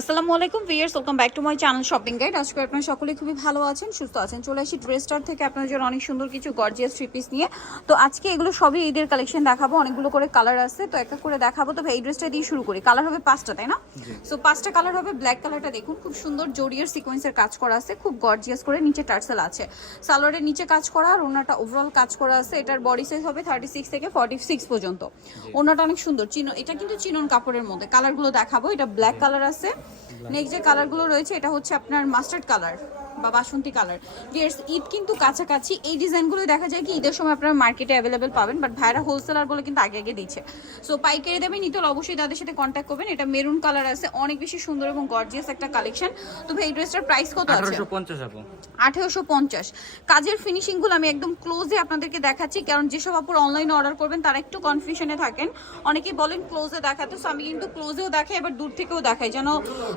আসসালামু আলাইকুম viewers welcome back to my channel shopping guide. আজকে আপনারা সকলে খুবই ভালো আছেন সুস্থ আছেন। চলে আসি ড্রেস স্টার থেকে আপনাদের জন্য অনেক সুন্দর কিছু গর্জিয়াস থ্রি পিস নিয়ে। তো আজকে এগুলো সবই ঈদের কালেকশন দেখাবো অনেকগুলো করে কালার আছে। তো একটা করে দেখাবো তো ভাই এই ড্রেসটা দিয়ে শুরু করি। কালার হবে পাঁচটা তাই না? সো পাঁচটা কালার হবে ব্ল্যাক কালারটা দেখুন খুব সুন্দর জরিয়ার সিকোয়েন্সের কাজ করা আছে খুব গর্জিয়াস করে নিচে টার্সেল আছে। সালোয়ারের নিচে কাজ করা আর ওনাটা ওভারঅল কাজ করা আছে। এটার বডি সাইজ হবে থার্টি সিক্স থেকে ফর্টি সিক্স পর্যন্ত ওনাটা অনেক সুন্দর চিনো এটা কিন্তু চিনন কাপড়ের মধ্যে। কালারগুলো দেখাবো এটা ব্ল্যাক কালার আছে। নেক্সট যে কালারগুলো রয়েছে এটা হচ্ছে আপনার মাস্টার্ড কালার বা বাসন্তী কালার ডিয়ার্স ঈদ কিন্তু কাছাকাছি। এই ডিজাইনগুলো দেখা যায় কি ঈদের সময় আপনারা মার্কেটে অ্যাভেলেবেল পাবেন বাট ভাইরা হোলসেলার বলে কিন্তু আগে আগে দিচ্ছে সো পাইকারি দেবে নিতে হলে অবশ্যই তাদের সাথে কন্ট্যাক্ট করবেন। এটা মেরুন কালার আছে অনেক বেশি সুন্দর এবং গর্জিয়াস একটা কালেকশন তো ভাই এই ড্রেসটার প্রাইস কত আছে? আঠারোশো পঞ্চাশ কাজের ফিনিশিংগুলো আমি একদম ক্লোজে আপনাদেরকে দেখাচ্ছি কারণ যেসব আপুর অনলাইনে অর্ডার করবেন তারা একটু কনফিউশনে থাকেন। অনেকেই বলেন ক্লোজে দেখাতে সো আমি কিন্তু ক্লোজেও দেখাই আবার দূর থেকেও দেখাই। যেন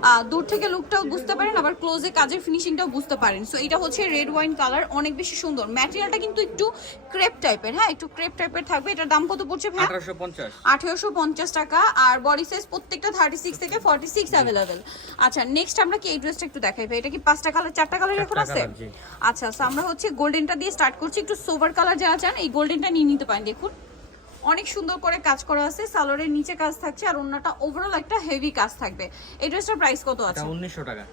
আহ, দূর থেকে লুকটাও বুঝতে পারেন আবার ক্লোজে কাজের ফিনিশিংটাও বুঝতে পারেন। সো এটা হচ্ছে রেড ওয়াইন কালার অনেক বেশি সুন্দর। ম্যাটেরিয়ালটা কিন্তু একটু ক্রেপ টাইপের হ্যাঁ? একটু ক্রেপ টাইপের থাকবে। এটার দাম কত পড়ছে ভাই আঠারোশো পঞ্চাশ। আঠেরোশো পঞ্চাশ টাকা। আর বডি সাইজ প্রত্যেকটা থার্টি সিক্স থেকে ফর্টি সিক্স অ্যাভেলেবেল আচ্ছা নেক্সট আমরা কি এই ড্রেসটা একটু দেখাই ভাই? এটা কি পাঁচটা কালার চারটা কালার এখন আছে? আচ্ছা so আমরা হচ্ছে গোল্ডেনটা দিয়ে স্টার্ট করছি। একটু সোভার কালার যারা চান এই গোল্ডেনটা নিয়ে নিতে পারেন। দেখুন অনেক সুন্দর করে কাজ করা আছে। সালোয়ারের নিচে কাজ থাকছে আর অন্যটা ওভারঅল একটা হেভি কাজ থাকবে। এই ড্রেসটার প্রাইস কত আছে? উনিশশো টাকা।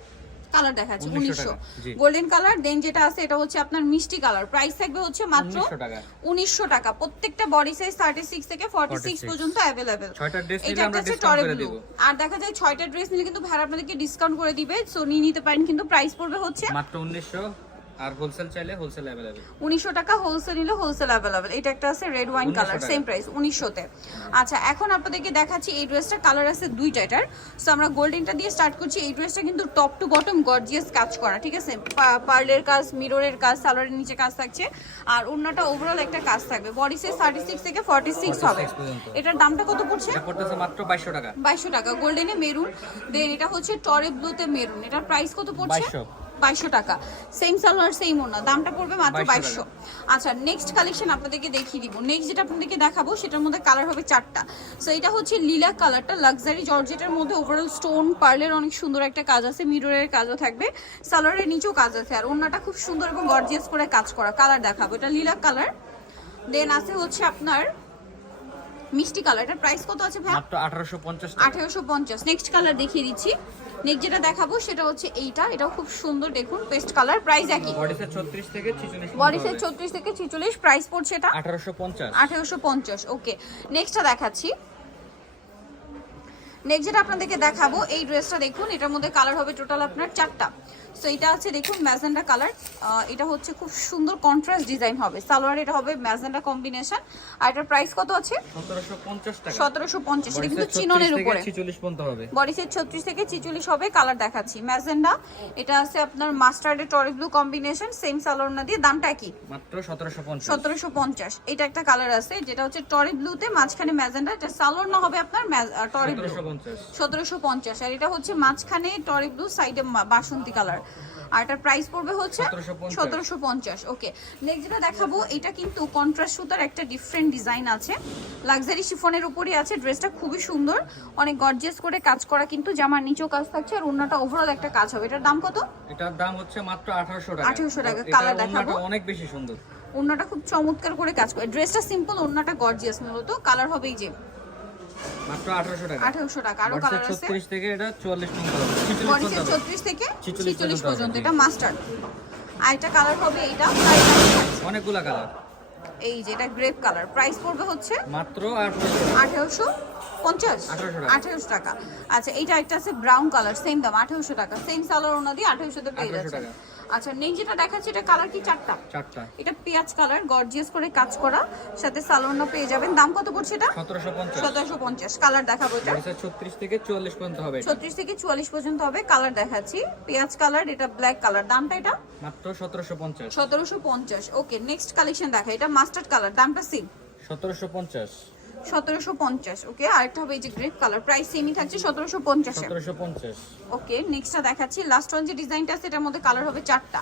কালার দেখাচ্ছি 1900 উনিশশো। গোল্ডেন কালার দেন যেটা আছে এটা হচ্ছে আপনার মিষ্টি কালার প্রাইস থাকবে হচ্ছে মাত্র উনিশশো টাকা। প্রত্যেকটা বডি সাইজ থার্টি সিক্স থেকে ফর্টি সিক্স পর্যন্ত অ্যাভেলেবেল এটা হচ্ছে টরে ব্লু আর দেখা যায় ছয়টা ড্রেস নিলে কিন্তু ভাড়া আপনাদেরকে ডিসকাউন্ট করে দিবে সো নিয়ে নিতে পারেন কিন্তু প্রাইস পড়বে হচ্ছে মাত্র উনিশশো। আর হোলসেল চাইলে হোলসেল অ্যাভেলেবেল উনিশশো টাকা হোলসেল নিলে হোলসেল অ্যাভেলেবেল এটা একটা আছে red wine colour same price উনিশশোতে। আচ্ছা এখন আপনাদেরকে দেখাচ্ছি এই ড্রেসটা কালার আছে দুইটা এটার। সো আমরা গোল্ডেনটা দিয়ে স্টার্ট করছি। এই ড্রেসটা কিন্তু টপ টু বটম গর্জিয়াস কাজ করা ঠিক আছে? পার্লের কাজ মিররের কাজ সালোয়ারের নিচে কাজ থাকছে। আর অন্যটা ওভারঅল একটা কাজ থাকবে। বডি সাইজ থার্টি সিক্স থেকে ফর্টি সিক্স হবে। এটার দামটা কত পড়ছে? এটা পড়তেছে মাত্র বাইশশো টাকা। বাইশশো টাকা গোল্ডেনে মেরুন দেন এটা হচ্ছে টরে ব্লুতে মেরুন এটার প্রাইস কত পড়ছে? 2200 বাইশশো টাকা। সেম সালোয়ার সেম ওনা দামটা পড়বে মাত্র 2200 বাইশশো। আচ্ছা নেক্সট কালেকশন আপনাদেরকে দেখিয়ে দিব। নেক্সট যেটা আপনাদেরকে দেখাবো সেটার মধ্যে কালার হবে চারটা। সো এটা হচ্ছে লীলা কালারটা লাক্সারি জর্জেটের মধ্যে ওভারঅল স্টোন পার্লের অনেক সুন্দর একটা কাজ আছে মিররের কাজও থাকবে। সালোয়ারের নিচেও কাজ আছে আর ওনাটা খুব সুন্দর এবং গর্জিয়াস করে কাজ করা। কালার দেখাবো এটা লীলা কালার দেন আছে হচ্ছে আপনার মিষ্টি কালার এটার প্রাইস কত আছে ভাই মাত্র আঠারোশো পঞ্চাশ টাকা। আঠেরোশো পঞ্চাশ। নেক্সট কালার দেখিয়ে দিচ্ছি। নেক্সট যেটা দেখাবো সেটা হচ্ছে এইটা। এটাও খুব সুন্দর দেখুন পেস্ট কালার প্রাইস একই। বডিতে ছত্রিশ থেকে ছিচল্লিশ বডি সাইজ ছত্রিশ থেকে ছিচল্লিশ প্রাইস পড়ছে এটা? আঠারোশো পঞ্চাশ। আঠেরোশো পঞ্চাশ ওকে নেক্সটটা দেখাচ্ছি। নেক্সট যেটা আপনাদেরকে দেখাবো এই ড্রেসটা দেখুন এটার মধ্যে কালার হবে টোটাল আপনার চারটা। সো এটা আছে দেখুন ম্যাজেন্ডা কালার। এটা হচ্ছে খুব সুন্দর কন্ট্রাস্ট ডিজাইন হবে। সালোয়ার এটা হবে ম্যাজেন্ডা কম্বিনেশন আর এটার প্রাইস কত আছে? সতেরোশো পঞ্চাশ এটা কিন্তু ছত্রিশ চিননের থেকে উপরে। বডি সেট ছত্রিশ থেকে ছিচল্লিশ হবে কালার দেখাচ্ছি। ম্যাজেন্ডা এটা আছে আপনার মাস্টার্ডের টরি ব্লু কম্বিনেশন সেম সালোয়ার না দিয়ে দামটা কি? মাত্র সতেরোশো পঞ্চাশ। এটা একটা কালার আছে যেটা হচ্ছে টরি ব্লুতে মাঝখানে ম্যাজেন্ডা এটা সালোয়ার না হবে আপনার টরি ব্লু সতেরোশো পঞ্চাশ। সতেরোশো পঞ্চাশ। আর এটা হচ্ছে মাঝখানে টরি ব্লু সাইডে বাসন্তী কালার আর এটার প্রাইস পড়বে হচ্ছে সতেরোশো পঞ্চাশ। ওকে নেক্সট যেটা দেখাবো এটা কিন্তু কন্ট্রাস্ট সুতার একটা ডিফারেন্ট ডিজাইন আছে। লাক্সারি শিফনের উপরই আছে ড্রেসটা খুবই সুন্দর। অনেক গর্জিয়াস করে কাজ করা কিন্তু জামার নিচেও কাজ থাকছে আর অন্যটা ওভারঅল একটা কাজ হবে। এটার দাম কত? এটার দাম হচ্ছে মাত্র আঠারোশো টাকা। 1800 টাকা, ওড়নাটা দেখাবো। অনেক বেশি সুন্দর। ওন্নাটা খুব চমৎকার করে কাজ করে। ড্রেসটা সিম্পল ওন্নাটা গর্জিয়াস মূলত। কালার হবে এই যে মাত্র আঠারোশো টাকা। আঠারোশো টাকা আরও কালার আছে। থেকে এটা চুয়াল্লিশ পর্যন্ত হবে। ছত্রিশ থেকে 46 ছিচল্লিশ পর্যন্ত এটা মাস্টার্ড। আর একটা কালার হবে এইটা অনেকগুলা কালার এই যে এটা গ্রেপ কালার প্রাইস পড়বে হচ্ছে মাত্র আঠারোশো পঞ্চাশ? 1800 টাকা। আচ্ছা এইটা একটা আছে ব্রাউন কালার সেম দাম আঠারোশো টাকা। সেম সালোয়ার ওনা দিয়ে আঠেরোশোতে পেয়ে যাচ্ছে। আচ্ছা নেক্সট যেটা দেখাচ্ছি এটা কালার কি? চারটা। চারটা। এটা পেঁয়াজ কালার গর্জিয়াস করে কাজ করা সাথে সালোয়ারটা পেয়ে যাবেন। দাম কত পড়ছে এটা? সতেরোশো পঞ্চাশ। সতেরোশো পঞ্চাশ কালার দেখাবো এটা। বডিতে ছত্রিশ থেকে চুয়াল্লিশ পর্যন্ত হবে এটা। ছত্রিশ থেকে চুয়াল্লিশ পর্যন্ত হবে কালার দেখাচ্ছি। পেঁয়াজ কালার এটা ব্ল্যাক কালার দামটা এটা? মাত্র সতেরোশো পঞ্চাশ। সতেরোশো পঞ্চাশ ওকে নেক্সট কালেকশন দেখা এটা মাস্টার্ড কালার দামটা সেম সতেরোশো পঞ্চাশ। সতেরোশো পঞ্চাশ ওকে আরেকটা হবে এই যে গ্রেপ কালার প্রাইস সেমই থাকছে সতেরোশো পঞ্চাশে। ওকে নেক্সটটা দেখাচ্ছি লাস্ট ওয়ান যে ডিজাইনটা আছে এটার মধ্যে কালার হবে চারটা।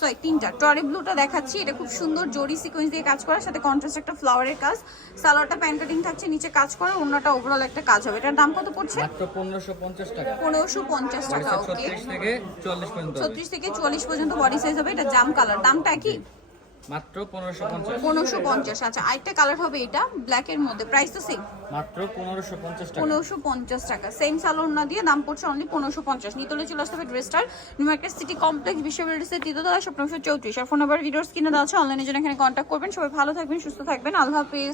সরি তিনটা। টরি ব্লুটা দেখাচ্ছি এটা খুব সুন্দর জরি সিকোয়েন্স দিয়ে কাজ করার সাথে কন্ট্রাস্ট একটা ফ্লাওয়ারের কাজ। সালোয়ারটা প্যান্ট কাটিং থাকছে নিচে কাজ করা অন্যটা ওভারঅল একটা কাজ হবে। এটার দাম কত পড়ছে? মাত্র পনেরোশো পঞ্চাশ টাকা। পনেরোশো পঞ্চাশ বডি টাকা ওকে ছত্রিশ থেকে চুয়াল্লিশ পর্যন্ত থেকে পর্যন্ত বডি সাইজ হবে এটা জাম কালার দামটা কি? মাত্র পনেরোশো পঞ্চাশ। পনেরোশো পঞ্চাশ আচ্ছা আরেকটা কালার হবে এটা ব্ল্যাকের মধ্যে প্রাইস তো সেম মাত্র পনেরোশো পঞ্চাশ টাকা। পনেরোশো পঞ্চাশ টাকা সেম সালোন না দিয়ে দাম পড়ছে অনলি পনেরোশো পঞ্চাশ। নিতলে চলে আসতে হবে ড্রেসটার নিউ মার্কেট সিটি কমপ্লেক্স বিশ্ববিদ্যালয়ের তৃতীয়তলা স্বপ্নশো চৌত্রিশ। আর ফোন নাম্বার ভিডিওস কিনে দেওয়া আছে অনলাইনে জন্য এখানে কন্ট্যাক্ট করবেন। সবাই ভালো থাকবেন সুস্থ থাকবেন। আল্লাহ হাফিজ।